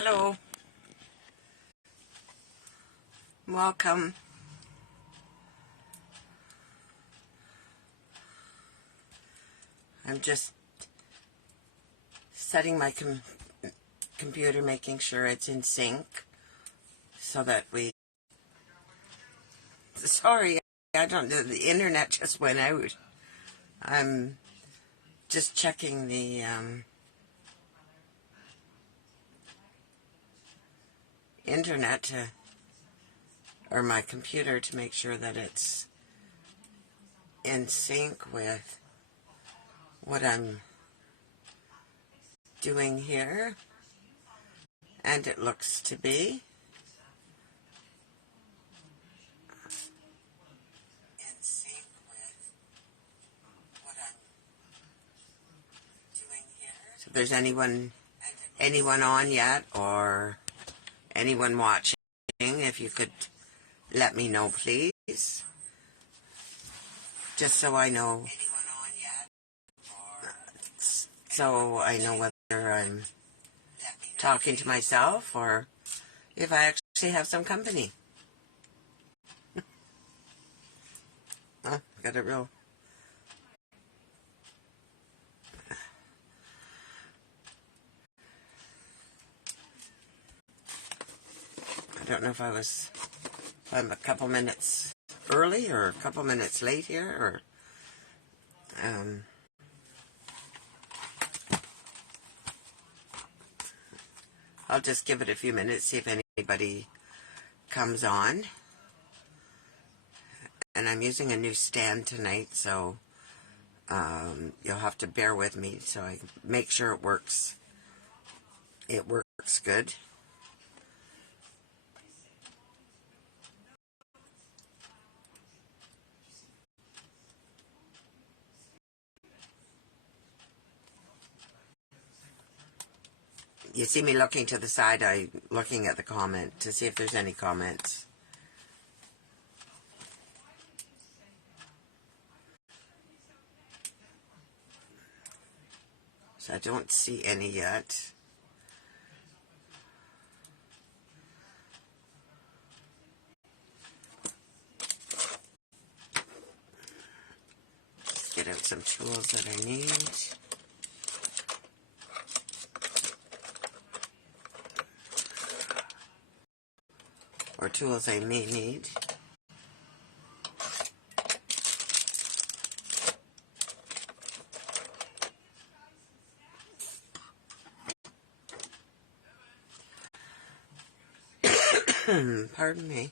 Hello. Welcome. I'm just setting my computer, making sure it's in sync so that we... Sorry, I don't know. The internet just went out. I'm just checking the internet or my computer to make sure that it's in sync with what I'm doing here, and it looks to be in sync with what I'm doing here. So if there's anyone on yet, or anyone watching, if you could let me know, please, just so I know. So I know whether I'm talking to myself or if I actually have some company. Oh, got it real. I don't know if I'm a couple minutes early or a couple minutes late here, or I'll just give it a few minutes, see if anybody comes on. And I'm using a new stand tonight, so you'll have to bear with me so I make sure it works. It works good. You see me looking to the side, I'm looking at the comment to see if there's any comments. So I don't see any yet. Let's get out some tools that I need. Or tools I may need. Pardon me.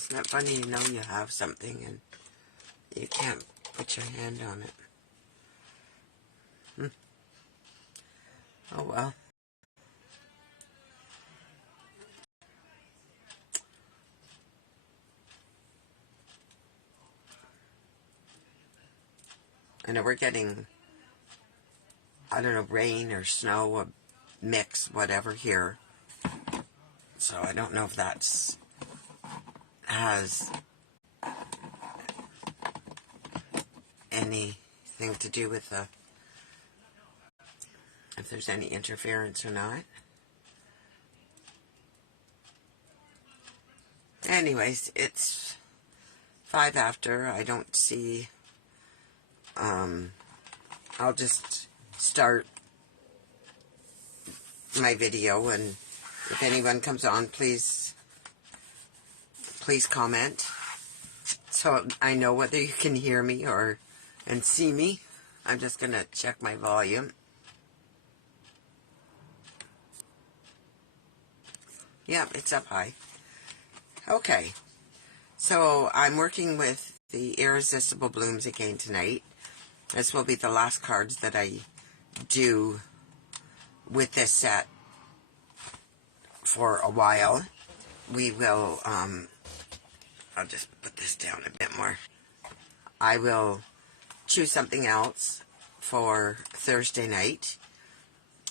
Isn't that funny? You know you have something and you can't put your hand on it. Oh well. I know we're getting, I don't know, rain or snow, a mix, whatever here. So I don't know if that's has anything to do with if there's any interference or not. Anyways, it's 5 after. I don't see. I'll just start my video, and if anyone comes on, please comment so I know whether you can hear me and see me. I'm just gonna check my volume. Yeah, it's up high. Okay, so I'm working with the Irresistible Blooms again tonight. This will be the last cards that I do with this set for a while. We will, I'll just put this down a bit more. I will choose something else for Thursday night,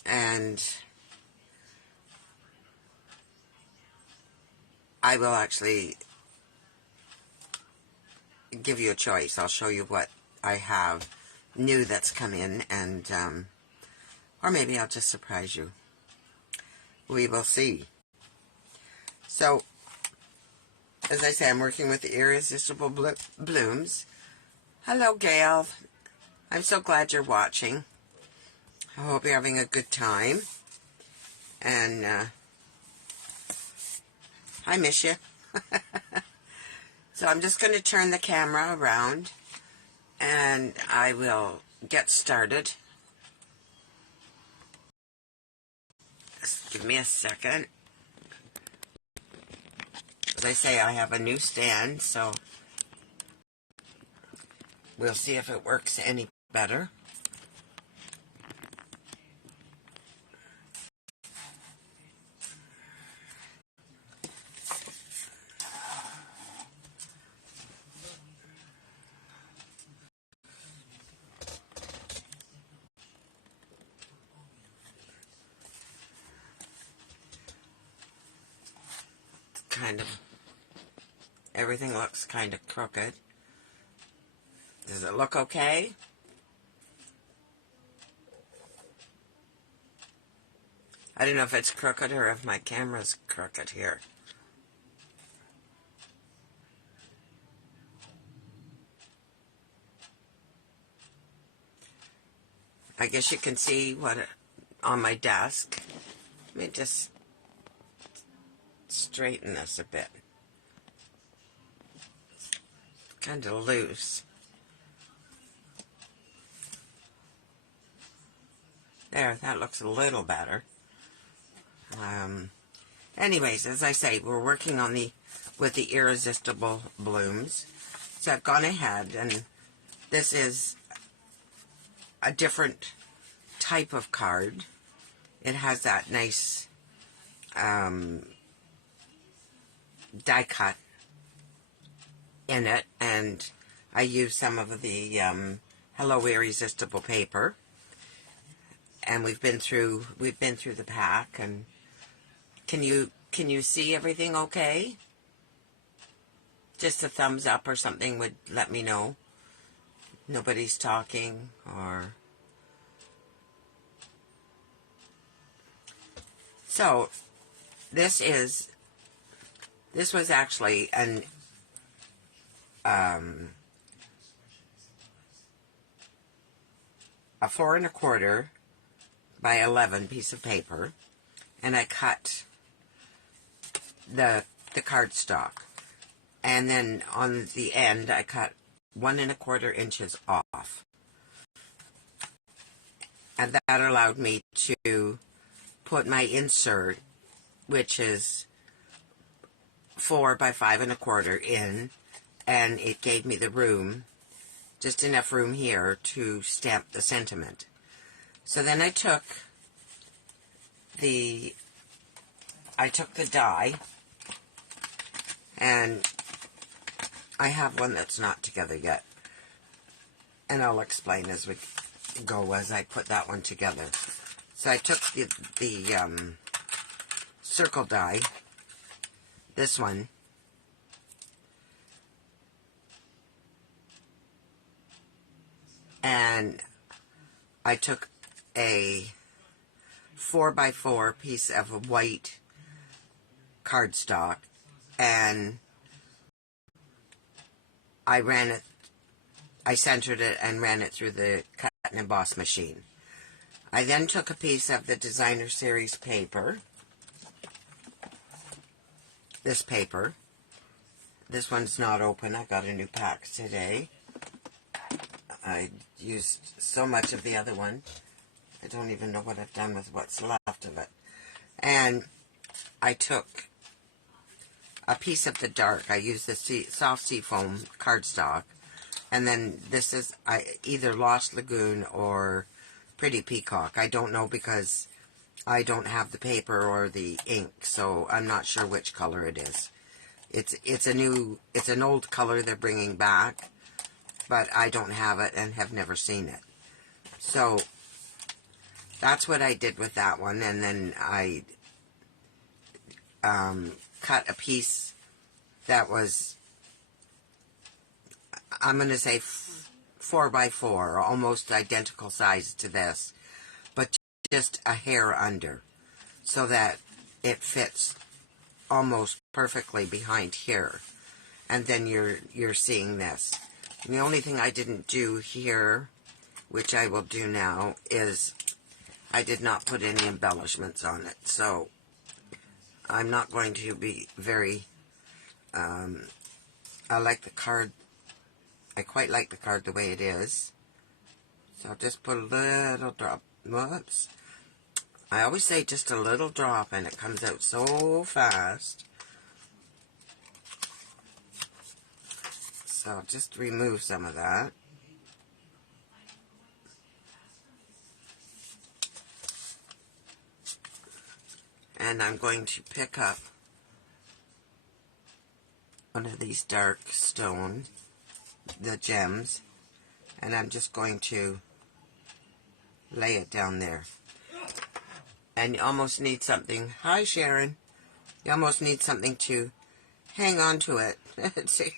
and I will actually give you a choice. I'll show you what I have new that's come in, and or maybe I'll just surprise you. We will see. So, as I say, I'm working with the Irresistible Blooms. Hello, Gail. I'm so glad you're watching. I hope you're having a good time. And I miss you. So I'm just going to turn the camera around and I will get started. Just give me a second. As I say, I have a new stand, so we'll see if it works any better. Kind of, everything looks kind of crooked. Does it look okay? I don't know if it's crooked or if my camera's crooked here. I guess you can see what on my desk. Let me just straighten this a bit. It's kind of loose. There, that looks a little better. Anyways, as I say, we're working on with the Irresistible Blooms. So I've gone ahead, and this is a different type of card. It has that nice die cut in it, and I use some of the Hello Irresistible paper. And we've been through the pack, and can you see everything okay? Just a thumbs up or something would let me know. Nobody's talking, or so this was actually an a 4 1/4 by 11 piece of paper, and I cut the cardstock, and then on the end I cut 1 1/4 inches off, and that allowed me to put my insert, which is 4 by 5 1/4 in, and it gave me the room, just enough room here to stamp the sentiment. So then I took the die, and I have one that's not together yet, and I'll explain as we go as I put that one together. So I took the circle die, this one, and I took a 4 by 4 piece of white cardstock, and I centered it and ran it through the cut and emboss machine. I then took a piece of the designer series paper, this paper. This one's not open. I got a new pack today. I used so much of the other one. I don't even know what I've done with what's left of it. And I took a piece of the dark. I used the soft seafoam cardstock. And then this is either Lost Lagoon or Pretty Peacock. I don't know because I don't have the paper or the ink, so I'm not sure which color it is. It's an old color they're bringing back, but I don't have it and have never seen it. So that's what I did with that one, and then I cut a piece that was, I'm going to say 4 by 4, almost identical size to this, but just a hair under, so that it fits almost perfectly behind here. And then you're seeing this. And the only thing I didn't do here, which I will do now, is I did not put any embellishments on it. So I'm not going to be very, I like the card, I quite like the card the way it is. So I'll just put a little drop. Whoops. I always say just a little drop and it comes out so fast. So I'll just remove some of that. And I'm going to pick up one of these dark stone, the gems, and I'm just going to lay it down there. And you almost need something, hi Sharon, you almost need something to hang on to it to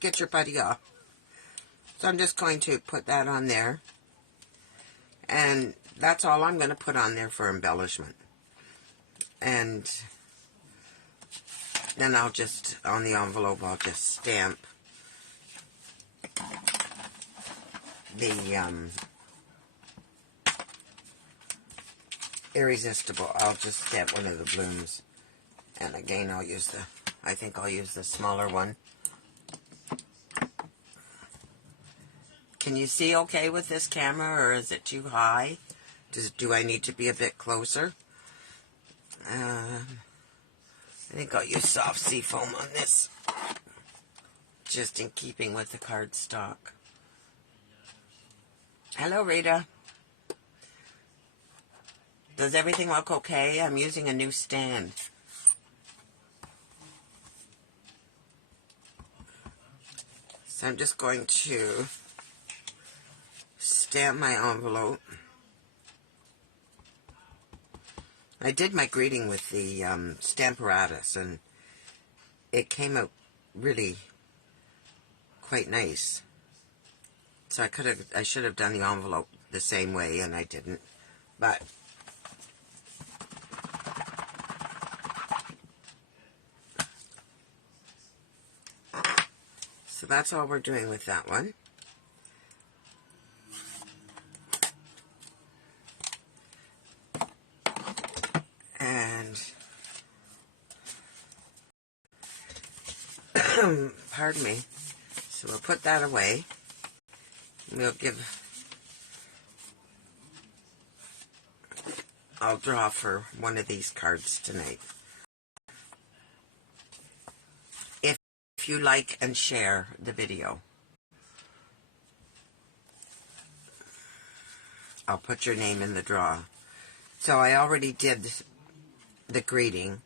get your putty off. So I'm just going to put that on there, and that's all I'm going to put on there for embellishment. And then I'll just, on the envelope, I'll just stamp the Irresistible. I'll just stamp one of the blooms. And again, I'll use the, I think I'll use the smaller one. Can you see okay with this camera, or is it too high? Do I need to be a bit closer? I think I'll use soft seafoam on this, just in keeping with the cardstock. Hello, Rita. Does everything look okay? I'm using a new stand. So I'm just going to stamp my envelope. I did my greeting with the Stamparatus, and it came out really quite nice. So I should have done the envelope the same way, and I didn't. But so that's all we're doing with that one. Pardon me. So we'll put that away. We'll I'll draw for one of these cards tonight. If you like and share the video, I'll put your name in the draw. So I already did the greeting.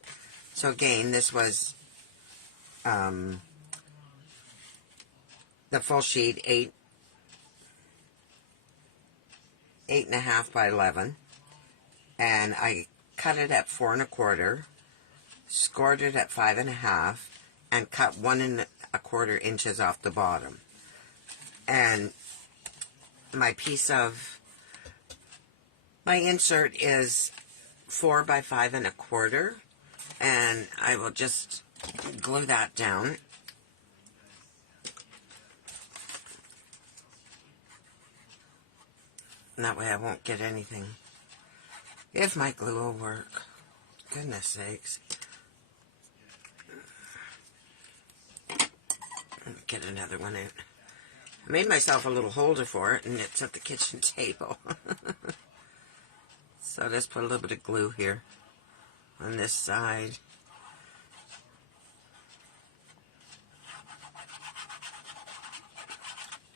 So again, this was the full sheet, 8.5 by 11, and I cut it at 4 1/4, scored it at 5.5, and cut 1 1/4 inches off the bottom. And my insert is 4 by 5 1/4, and I will just glue that down. And that way I won't get anything. If my glue will work. Goodness sakes. Get another one out. I made myself a little holder for it, and it's at the kitchen table. So I'll just put a little bit of glue here on this side.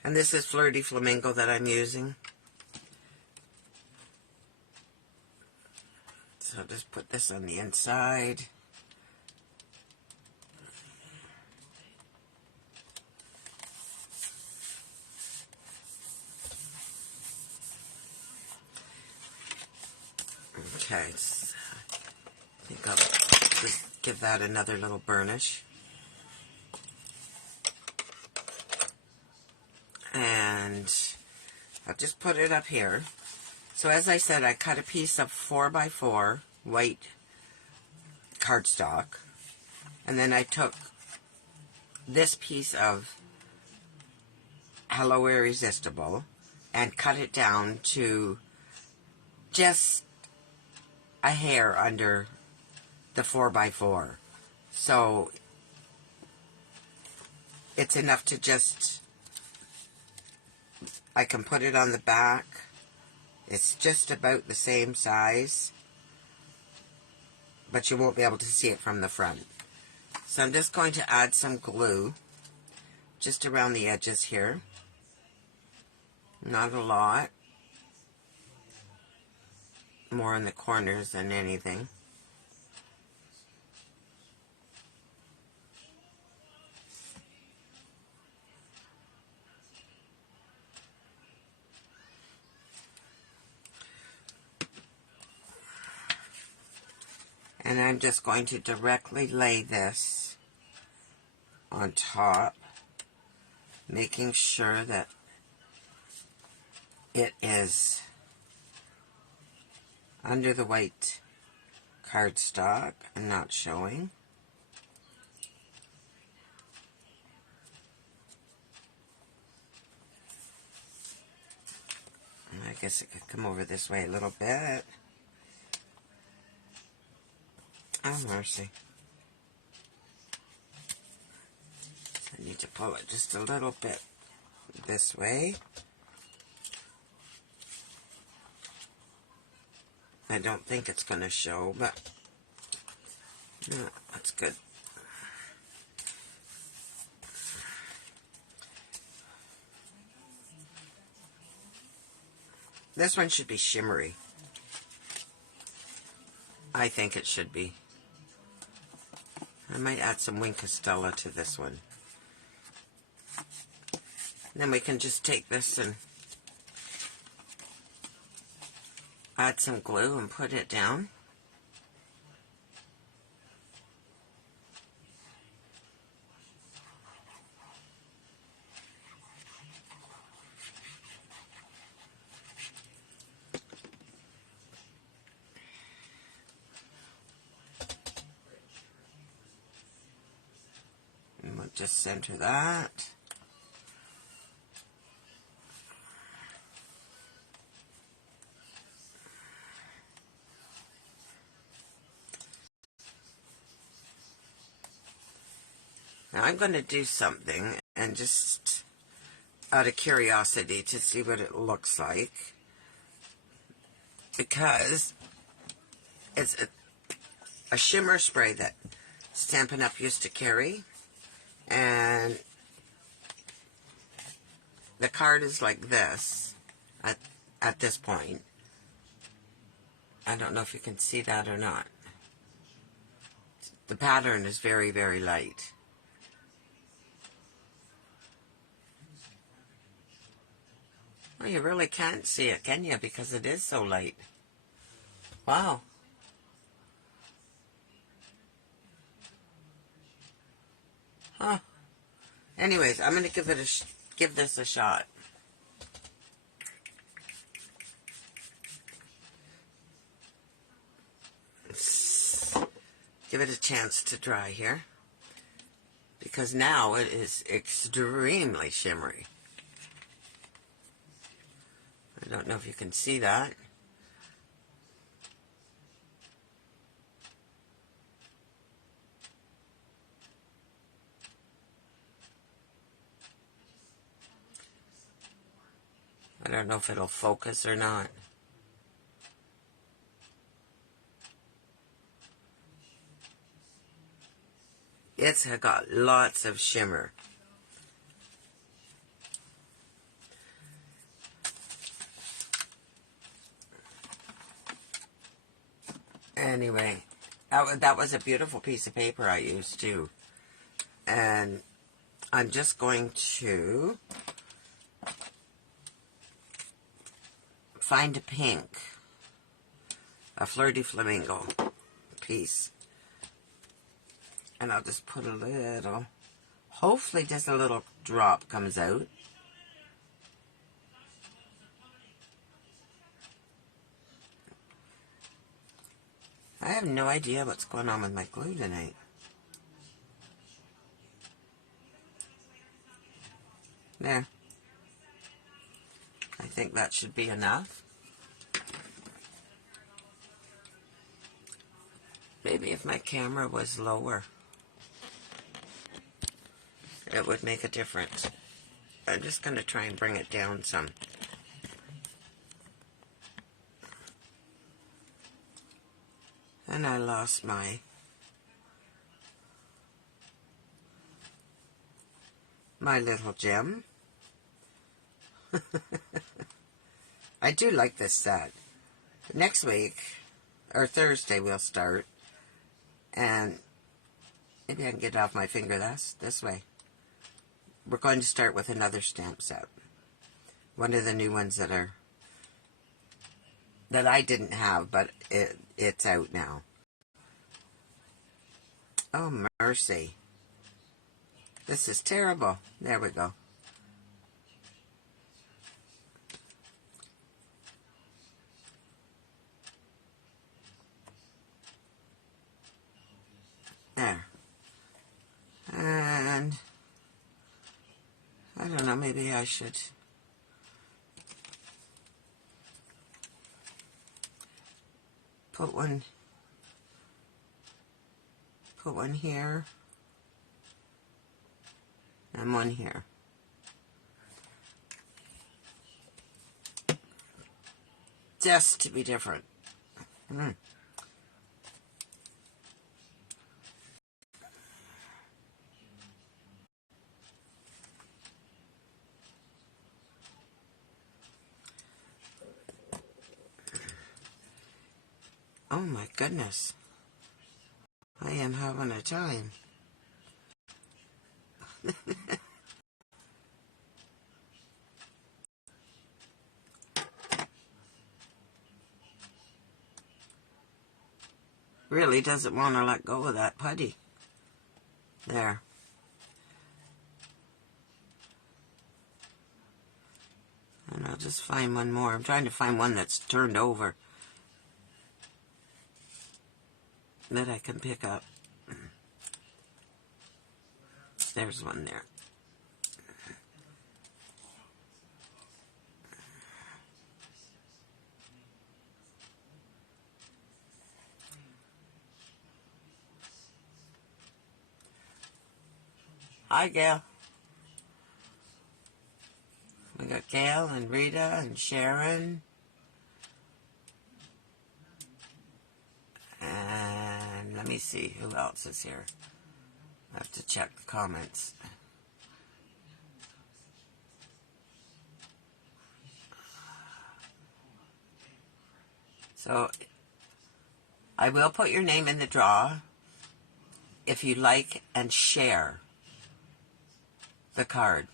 And this is Flirty Flamingo that I'm using. So I'll just put this on the inside. Okay, I think I'll just give that another little burnish. and I'll just put it up here. So as I said, I cut a piece of 4x4 white cardstock, and then I took this piece of Hello Irresistible and cut it down to just a hair under the 4x4. So it's enough to just, I can put it on the back. It's just about the same size, but you won't be able to see it from the front. So I'm just going to add some glue just around the edges here. Not a lot. More in the corners than anything. And I'm just going to directly lay this on top, making sure that it is under the white cardstock and not showing. And I guess it could come over this way a little bit. Oh, mercy. I need to pull it just a little bit this way. I don't think it's going to show, but yeah, that's good. This one should be shimmery. I think it should be. I might add some Wink Castella to this one. Then we can just take this and add some glue and put it down. And we'll just center that. Now I'm going to do something, and just out of curiosity to see what it looks like, because it's a shimmer spray that Stampin' Up! Used to carry, and the card is like this at this point. I don't know if you can see that or not. The pattern is very, very light. Well, you really can't see it, can you? Because it is so light. Wow. Huh. Anyways, I'm going to give this a shot. Give it a chance to dry here, because now it is extremely shimmery. I don't know if you can see that. I don't know if it'll focus or not. It's got lots of shimmer. Anyway, that was a beautiful piece of paper I used too. And I'm just going to find a pink, a Fleur de Flamingo piece. And I'll just put a little, hopefully just a little drop comes out. I have no idea what's going on with my glue tonight. There. I think that should be enough. Maybe if my camera was lower, it would make a difference. I'm just going to try and bring it down some. And I lost my little gem. I do like this set. Next week, or Thursday, we'll start. And maybe I can get it off my finger. That's this way. We're going to start with another stamp set. One of the new ones that I didn't have, but it's out now. Oh, mercy. This is terrible. There we go. There. And I don't know, maybe I should put one here and one here. Just to be different. Oh my goodness. I am having a time. Really doesn't want to let go of that putty. There. And I'll just find one more. I'm trying to find one that's turned over that I can pick up. There's one there. Hi, Gail. We got Gail and Rita and Sharon. And let me see who else is here. I have to check the comments. So, I will put your name in the draw if you like and share the card.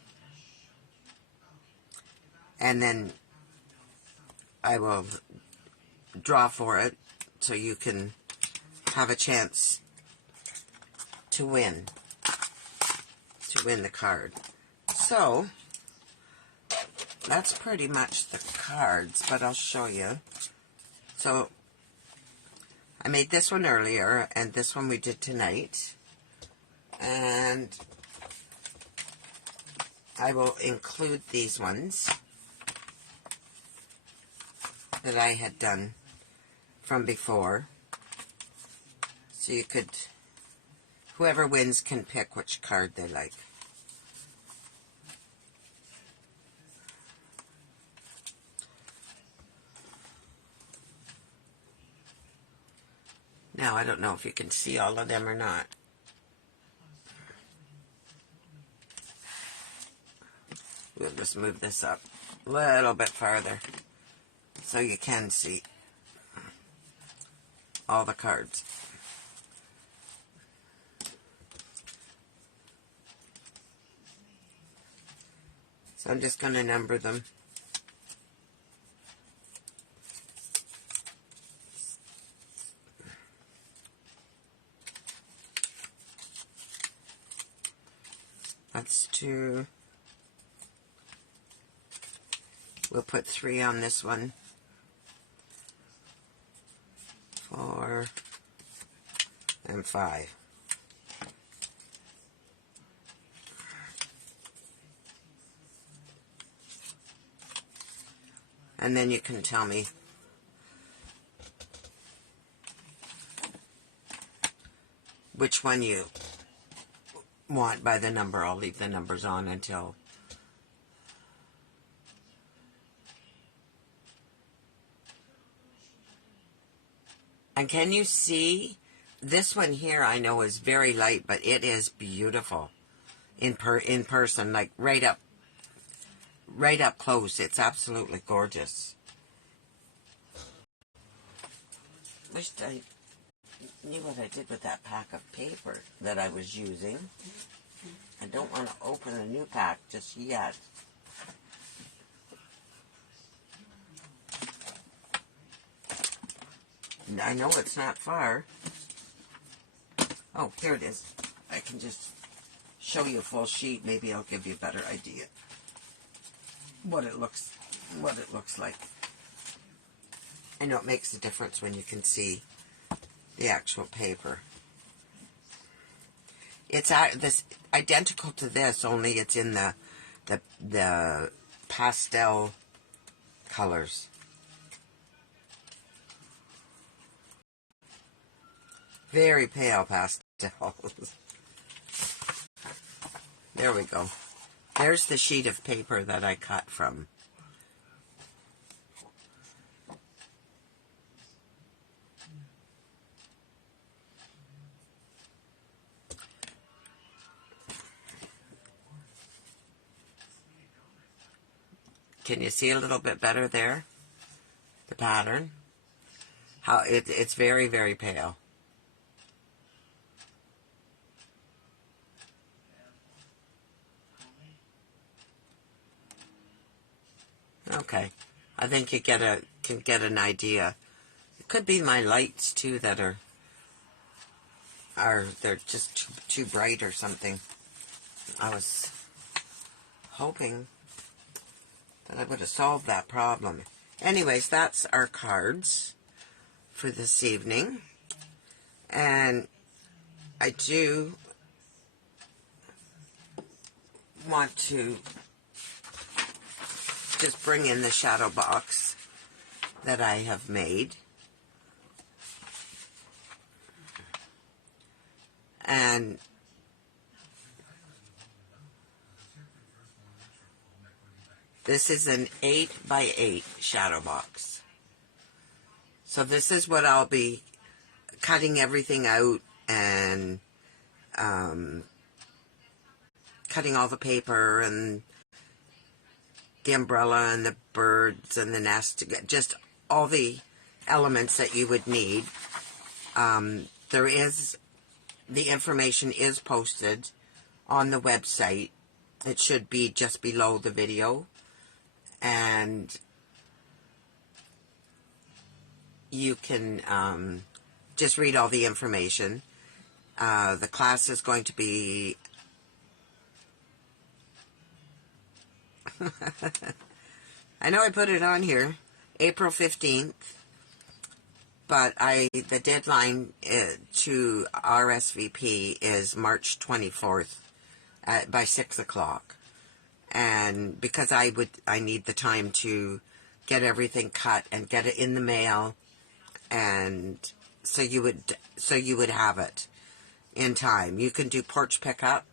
And then I will draw for it so you can have a chance to win the card. So that's pretty much the cards, but I'll show you. So I made this one earlier, and this one we did tonight, and I will include these ones that I had done from before, so you could, whoever wins can pick which card they like. Now, I don't know if you can see all of them or not. We'll just move this up a little bit farther so you can see all the cards. So I'm just going to number them. That's 2. We'll put 3 on this one. 4, and 5. And then you can tell me which one you want by the number. I'll leave the numbers on until... And can you see? This one here I know is very light, but it is beautiful in person, like right up close. It's absolutely gorgeous. Wished I knew what I did with that pack of paper that I was using. I don't want to open a new pack just yet. I know it's not far. Oh, here it is. I can just show you a full sheet. Maybe I'll give you a better idea what it looks like. I know it makes a difference when you can see the actual paper. It's this identical to this, only it's in the pastel colors. Very pale pastels. There we go. There's the sheet of paper that I cut from. Can you see a little bit better there? The pattern? How it's very, very pale. Okay, I think you can get an idea. It could be my lights too that are they're just too bright or something. I was hoping that I would have solved that problem. Anyways, that's our cards for this evening, and I do want to just bring in the shadow box that I have made. And this is an 8 by 8 shadow box. So this is what I'll be cutting everything out and cutting all the paper and the umbrella and the birds and the nest, just all the elements that you would need. The information is posted on the website. It should be just below the video, and you can just read all the information. The class is going to be I know I put it on here, April 15th, but the deadline to RSVP is March 24th by 6 o'clock. And because I need the time to get everything cut and get it in the mail, and so you would have it in time. You can do porch pickup,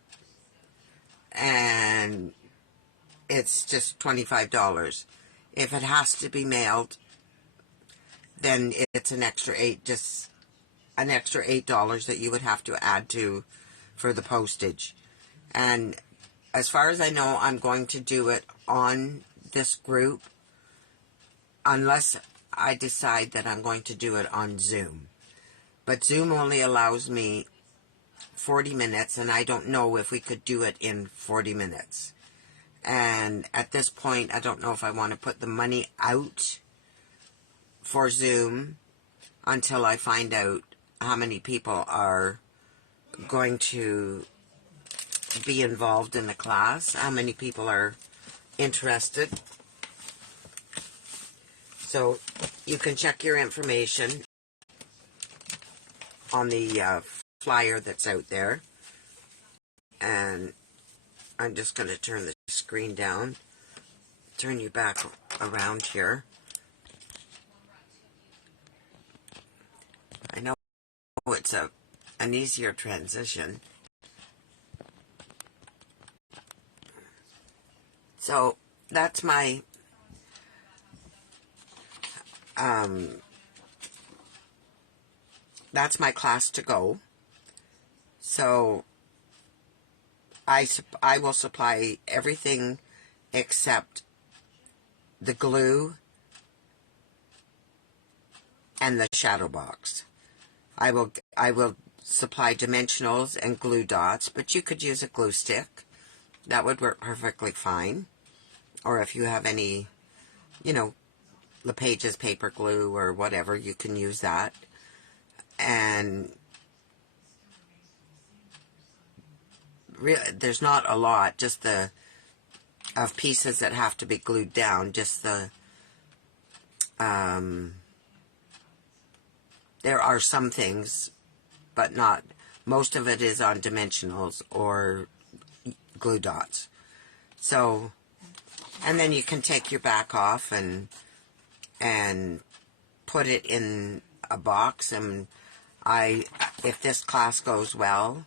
and it's just $25. If it has to be mailed, then it's an extra $8 that you would have to add to for the postage. And as far as I know, I'm going to do it on this group unless I decide that I'm going to do it on Zoom. But Zoom only allows me 40 minutes, and I don't know if we could do it in 40 minutes. And at this point, I don't know if I want to put the money out for Zoom until I find out how many people are going to be involved in the class, how many people are interested. So you can check your information on the flyer that's out there. And I'm just going to turn the screen down, turn you back around here. I know it's an easier transition. So that's my class to go. So I will supply everything except the glue and the shadow box. I will supply dimensionals and glue dots, but you could use a glue stick. That would work perfectly fine. Or if you have any, LePage's paper glue or whatever, you can use that. And there's not a lot, just of pieces that have to be glued down, just there are some things, but not, most of it is on dimensionals or glue dots. So, and then you can take your back off and put it in a box, and if this class goes well,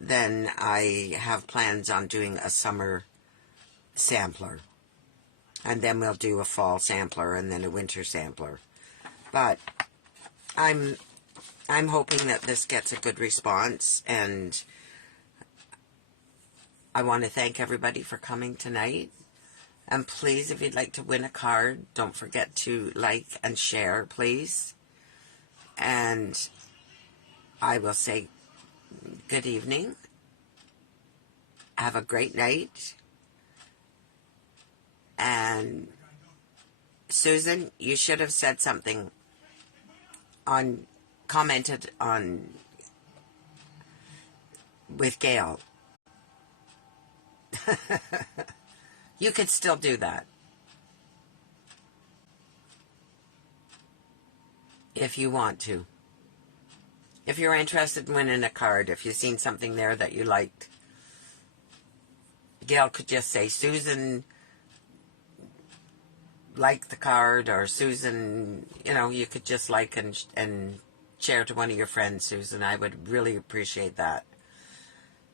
then I have plans on doing a summer sampler. And then we'll do a fall sampler and then a winter sampler. But I'm hoping that this gets a good response, and I want to thank everybody for coming tonight. And please, if you'd like to win a card, don't forget to like and share, please. And I will say good evening. Have a great night. And Susan, you should have said something commented on with Gail. You could still do that if you want to. If you're interested in winning a card, if you've seen something there that you liked, Gail could just say, Susan liked the card, or Susan, you could just like and share to one of your friends, Susan. I would really appreciate that.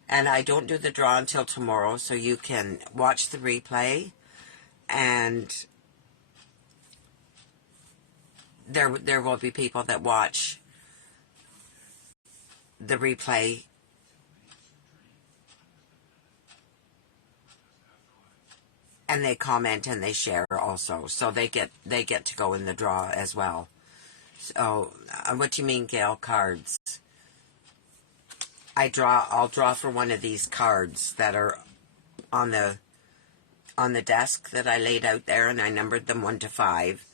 And I don't do the draw until tomorrow, so you can watch the replay, and there will be people that watch the replay and they comment and they share also, so they get to go in the draw as well. So what do you mean, Gail? Cards? I'll draw for one of these cards that are on the desk that I laid out there, and I numbered them 1 to 5.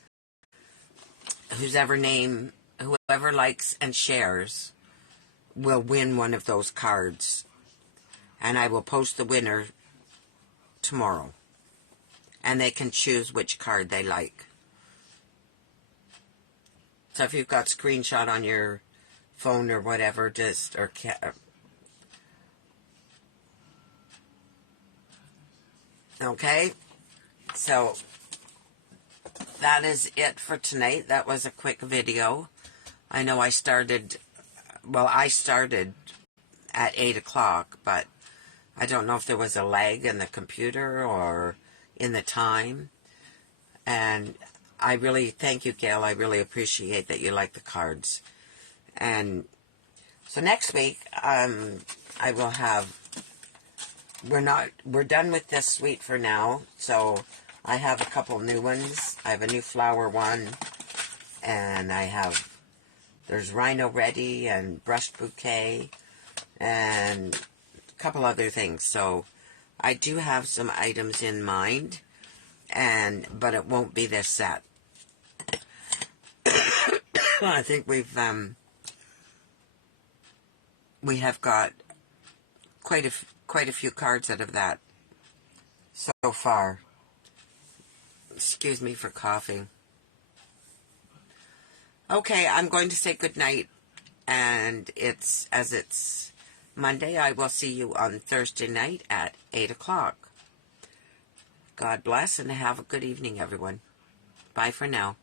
Whoever likes and shares will win one of those cards, and I will post the winner tomorrow, and they can choose which card they like. So if you've got screenshot on your phone or whatever, okay, so that is it for tonight. That was a quick video. I know I started at 8 o'clock, but I don't know if there was a lag in the computer or in the time. And I really thank you, Gail. I really appreciate that you like the cards. And so next week, I will have, we're done with this suite for now. So I have a couple new ones. I have a new flower one, and there's Rhino Ready and Brushed Bouquet and a couple other things. So I do have some items in mind, but it won't be this set. I think we have got quite a few cards out of that so far. Excuse me for coughing. Okay, I'm going to say good night, And it's Monday, I will see you on Thursday night at 8 o'clock. God bless and have a good evening, everyone. Bye for now.